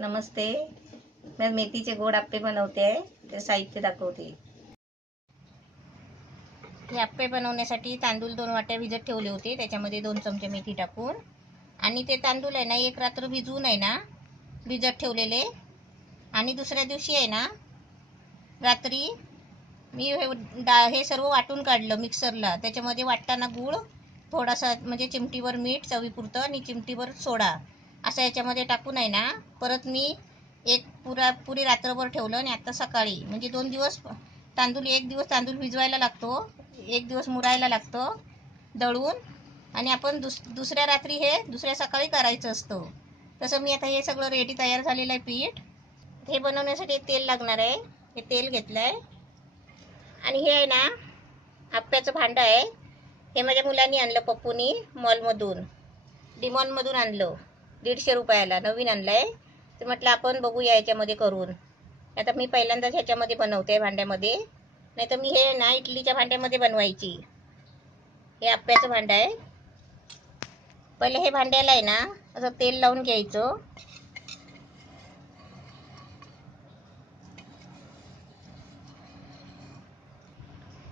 नमस्ते. मैं मेथीचे गोड आप्पे बनवते आहे. ते साहित्य दाखवते. हे आप्पे बनवण्यासाठी तांदूळ 2 वाट्या भिजत ठेवले होते. त्याच्यामध्ये 2 चमचे मेथी टाकून आणि ते तांदूळ आहे ना एक रात्र भिजवून आहे ना भिजत ठेवलेले. आणि दुसऱ्या दिवशी आहे ना रात्री मी हे सर्व वाटून काढलं मिक्सरला. त्याच्यामध्ये वाटताना गूळ थोडासा म्हणजे चिमटीभर मीठ चवीपुरतं आणि चिमटीभर सोडा असं याच्यामध्ये टाकून आहे ना परत मी पुरी रात्रभर ठेवलं. आणि आता सकाळी म्हणजे 2 दिवस तांदूळ, 1 दिवस तांदूळ भिजवायला लागतो, 1 दिवस मुरायला लागतो दळून, आणि आपण दुसऱ्या रात्री हे दुसऱ्या सकाळी करायचं असतं. तसं मी आता हे सगळं रेडी तयार झालेलं आहे पीठ. हे बनवण्यासाठी तेल लागणार आहे. हे तेल घेतलं आहे. आणि हे आहे ना आप्याचं भांडं आहे. हे माझ्या मुलांनी आणलं, पप्पूनी मॉलमधून, डिमॉनमधून आणलं 150 रुपयाला, नवीन आणलंय. तर म्हटलं आपण बघूया याच्यामध्ये करून. आता मी पहिल्यांदाच ह्याच्यामध्ये बनवते भांड्यामध्ये, नाही तर मी हे ना इडलीच्या भांड्यामध्ये बनवायची. हे आप्याचं भांडं आहे. पहिले हे भांड्याला आहे ना असं तेल लावून घ्यायचं.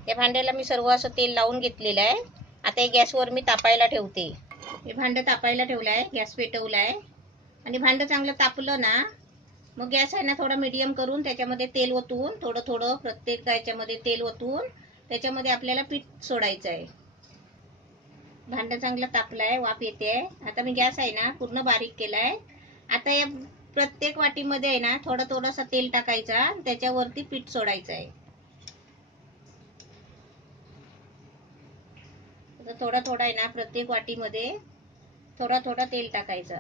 या भांड्याला मी सर्व असं तेल लावून घेतलेलं आहे. आता हे गॅसवर मी तापायला ठेवते. हे भांडं तापायला ठेवलं आहे, गॅस पेटवला आहे. आणि भांडं चांगलं तापलं ना मग गॅस आहे ना थोडा मीडियम करून त्याच्यामध्ये तेल ओतून थोडं थोडं प्रत्येक याच्यामध्ये तेल ओतून त्याच्यामध्ये आपल्याला पीठ सोडायचं आहे. भांडं चांगलं तापलं आहे, वाफ येते आहे. आता मी गॅस आहे ना पूर्ण बारीक केलाय. आता या प्रत्येक वाटीमध्ये आहे ना थोडं थोडंसं तेल टाकायचा, त्याच्यावरती पीठ सोडायचं आहे. थोडा थोडा आहे ना प्रत्येक वाटीमध्ये थोडा थोडा तेल टाकायचा.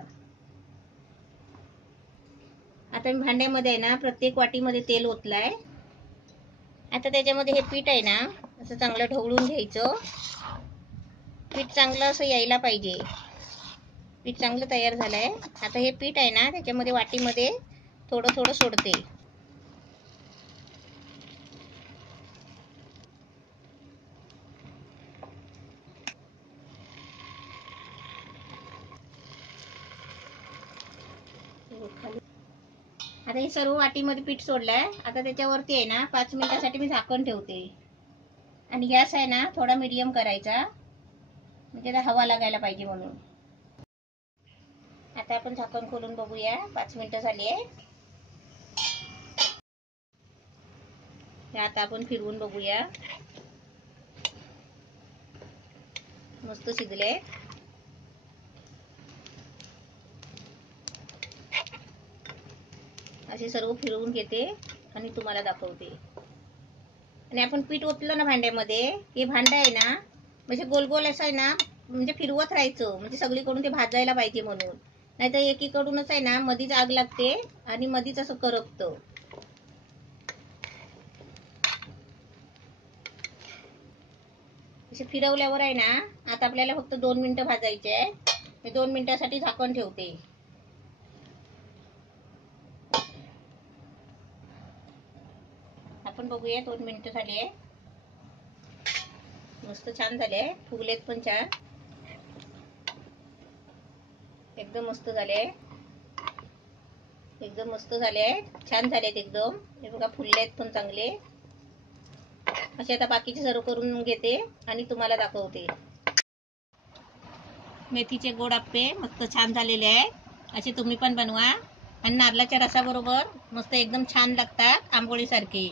आता मी भांड्यामध्ये आहे ना प्रत्येक वाटीमध्ये तेल ओतलाय. आता त्याच्यामध्ये हे पीठ आहे ना असं चांगलं ढवळून घ्यायचं. पीठ चांगलं असं यायला पाहिजे. पीठ चांगलं तयार झालंय. आता हे पीठ आहे ना त्याच्यामध्ये वाटीमध्ये थोडं थोडं सोडते. आता हे सर्व वाटीमध्ये पीठ सोडलंय. आता त्याच्यावरती आहे ना 5 मिनिटासाठी मी झाकण ठेवते. आणि गॅस आहे ना थोडा मीडियम करायचा, म्हणजे त्याला हवा लागायला पाहिजे म्हणून. आता आपण झाकण खोलून बघूया. 5 मिनिटं झाली आहे. आता आपण फिरवून बघूया. मस्त शिजले. असे सर्व फिरवून घेते आणि तुम्हाला दाखवते. आणि आपण पीठ ओतलं ना भांड्यामध्ये, हे भांडं आहे ना म्हणजे गोल गोल असं आहे ना म्हणजे फिरवत राहायचं, म्हणजे सगळीकडून ते भाजायला पाहिजे म्हणून. नाहीतर एकीकडूनच आहे ना मधीच आग लागते आणि मधीच असं करपतं. असे फिरवल्यावर आहे ना आता आपल्याला फक्त 2 मिनिटं भाजायचे आहे. मी 2 मिनिटासाठी झाकण ठेवते. आपण बघूया. 2 मिनिटं झाली आहे. मस्त छान झाले, फुगलेत पण छान, एकदम मस्त झाले, एकदम मस्त झाले, छान झालेत एकदम. हे बघा फुललेत पण चांगले. असे आता बाकीचे सर्व करून घेते आणि तुम्हाला दाखवते. मेथीचे गोड आप्पे मस्त छान झालेले आहे. असे तुम्ही पण बनवा. आणि नारळाच्या रसाबरोबर मस्त एकदम छान लागतात, आंबोळीसारखे.